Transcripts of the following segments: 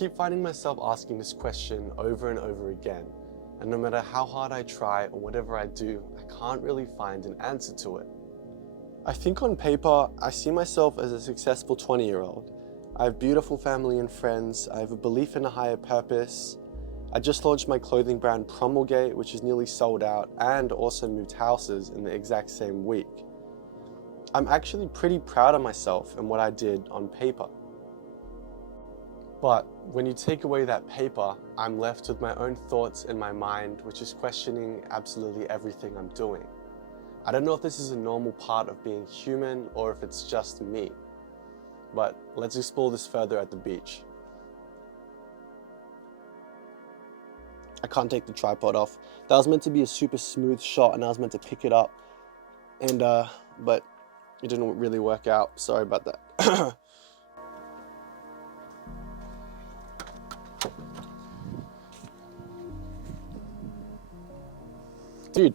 keep finding myself asking this question over and over again, and no matter how hard I try or whatever I do, I can't really find an answer to it. I think on paper, I see myself as a successful 20-year-old. I have beautiful family and friends, I have a belief in a higher purpose. I just launched my clothing brand Promulgate, which is nearly sold out, and also moved houses in the exact same week. I'm actually pretty proud of myself and what I did on paper. But when you take away that paper, I'm left with my own thoughts in my mind, which is questioning absolutely everything I'm doing. I don't know if this is a normal part of being human or if it's just me. But let's explore this further at the beach. I can't take the tripod off. That was meant to be a super smooth shot and I was meant to pick it up. But it didn't really work out. Sorry about that. Dude,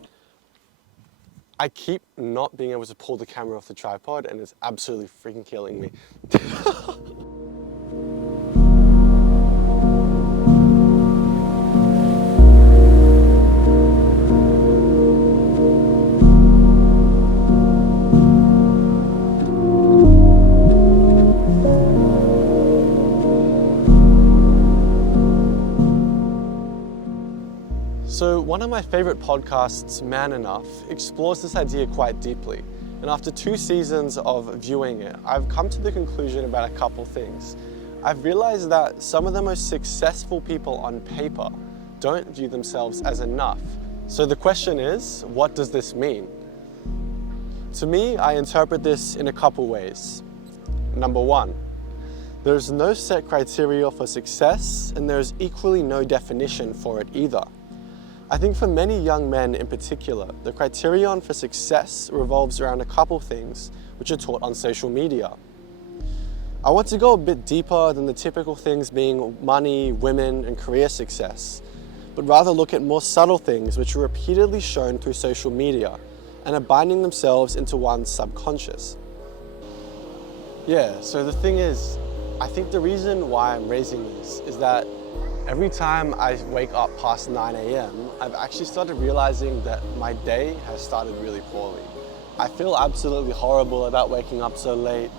I keep not being able to pull the camera off the tripod and it's absolutely freaking killing me. So one of my favorite podcasts, Man Enough, explores this idea quite deeply. And after 2 seasons of viewing it, I've come to the conclusion about a couple things. I've realized that some of the most successful people on paper don't view themselves as enough. So the question is, what does this mean? To me, I interpret this in a couple ways. Number 1, there's no set criteria for success, and there's equally no definition for it either. I think for many young men in particular, the criterion for success revolves around a couple things which are taught on social media. I want to go a bit deeper than the typical things being money, women, and career success, but rather look at more subtle things which are repeatedly shown through social media and are binding themselves into one's subconscious. Yeah, so the thing is, I think the reason why I'm raising this is that every time I wake up past 9 a.m., I've actually started realizing that my day has started really poorly. I feel absolutely horrible about waking up so late.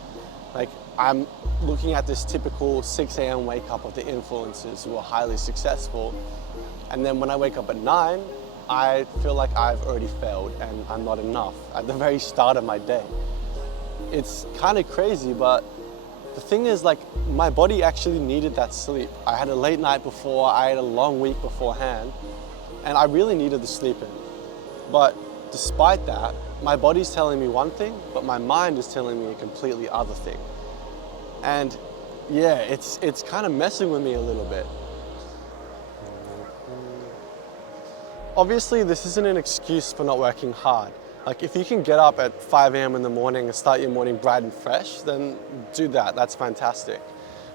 Like, I'm looking at this typical 6 a.m. wake up of the influencers who are highly successful. And then when I wake up at 9, I feel like I've already failed and I'm not enough at the very start of my day. It's kind of crazy, but the thing is, like, my body actually needed that sleep. I had a late night before, I had a long week beforehand, and I really needed the sleep in. But despite that, my body's telling me one thing, but my mind is telling me a completely other thing. And yeah, it's kind of messing with me a little bit. Obviously, this isn't an excuse for not working hard. Like, if you can get up at 5 a.m. in the morning and start your morning bright and fresh, then do that, that's fantastic.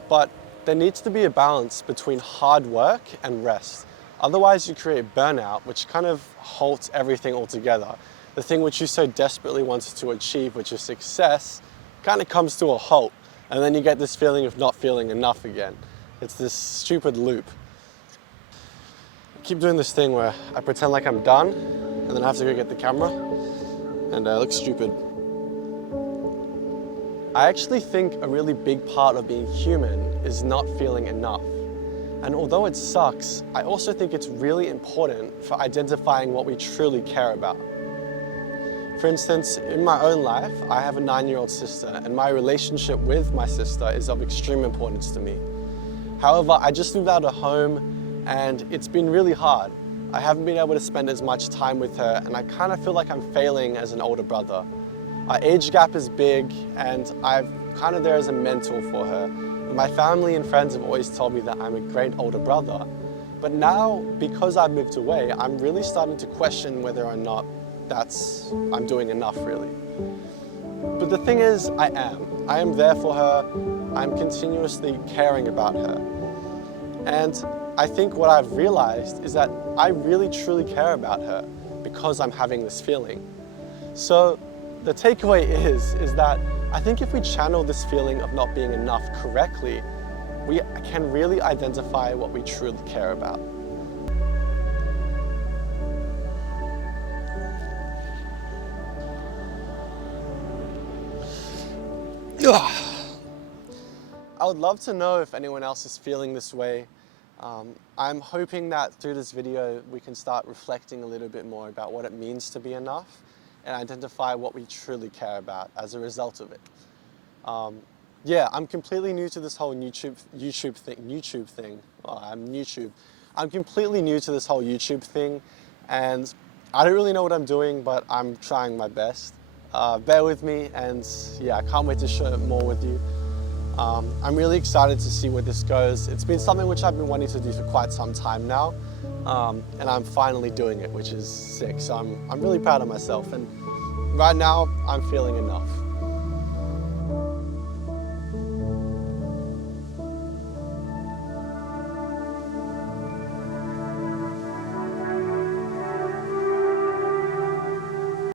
But there needs to be a balance between hard work and rest. Otherwise you create burnout, which kind of halts everything altogether. The thing which you so desperately wanted to achieve, which is success, kind of comes to a halt. And then you get this feeling of not feeling enough again. It's this stupid loop. I keep doing this thing where I pretend like I'm done, and then I have to go get the camera. And I look stupid. I actually think a really big part of being human is not feeling enough. And although it sucks, I also think it's really important for identifying what we truly care about. For instance, in my own life, I have a 9-year-old sister, and my relationship with my sister is of extreme importance to me. However, I just moved out of home, and it's been really hard. I haven't been able to spend as much time with her, and I kind of feel like I'm failing as an older brother. Our age gap is big, and I'm kind of there as a mentor for her. My family and friends have always told me that I'm a great older brother. But now, because I've moved away, I'm really starting to question whether or not I'm doing enough, really. But the thing is, I am there for her. I'm continuously caring about her. And I think what I've realized is that I really truly care about her because I'm having this feeling. So the takeaway is that I think if we channel this feeling of not being enough correctly, we can really identify what we truly care about. I would love to know if anyone else is feeling this way. I'm hoping that through this video we can start reflecting a little bit more about what it means to be enough and identify what we truly care about as a result of it. Yeah, I'm completely new to this whole YouTube thing. Oh, I'm completely new to this whole YouTube thing, and I don't really know what I'm doing, but I'm trying my best. Bear with me, and yeah, I can't wait to share more with you. I'm really excited to see where this goes. It's been something which I've been wanting to do for quite some time now, and I'm finally doing it, which is sick. So I'm really proud of myself, and right now I'm feeling enough.